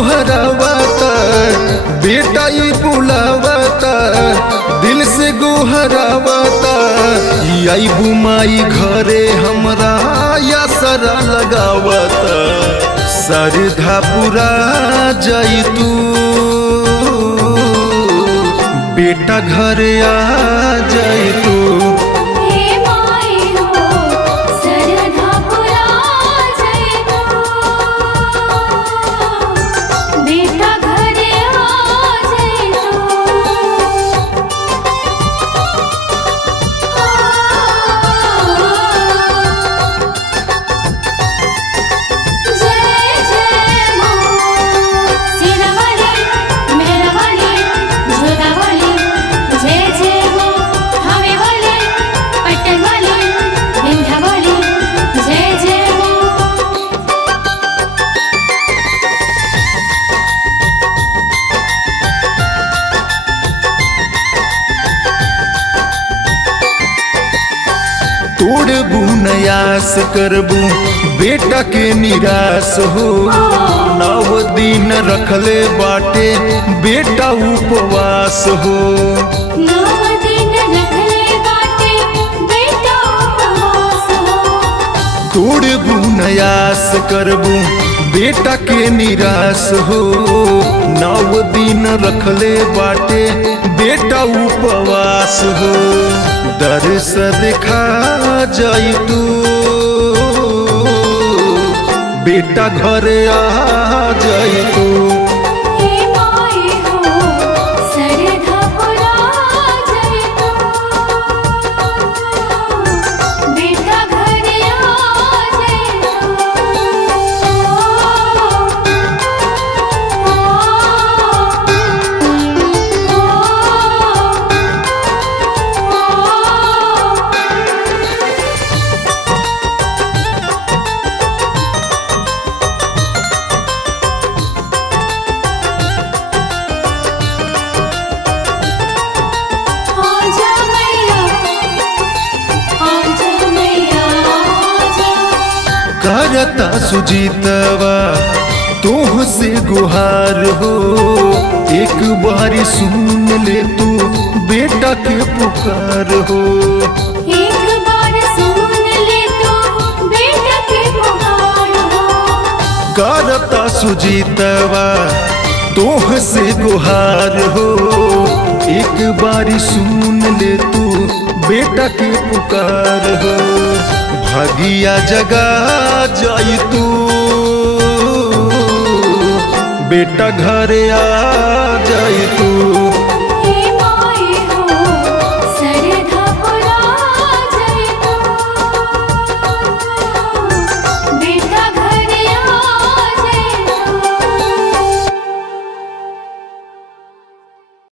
गोहरावता, बेटा ई बुलावता, दिल से गोहरावता। आई बुमाई घरे हमरा या सरा लगावता, सरधा पुरा जाई तू, बेटा घरे आ जाई तू। तोड़बू नयास करबू बेटा के निराश हो, 9 दिन रखले बाटे बेटा उपवास हो। 9 दिन रखले बाटे बेटा उपवास हो। तोड़बू नयास करबू बेटा के निराश हो, 9 दिन रखले बाटे बेटा उपवास हो। दर्श दिखा जाई तू, बेटा घरे आ जाई तू। करता सुजीतवा तोह से गुहार हो, एक बारी सुन ले तू बेटा के पुकार हो। एक बार सुन ले तू बेटा के पुकार हो। करता सुजीतवा तोह से गुहार हो, एक बारी सुन ले तू बेटा के पुकार हो। भागिया जगा जाई तू, बेटा घरे आ जाई तू।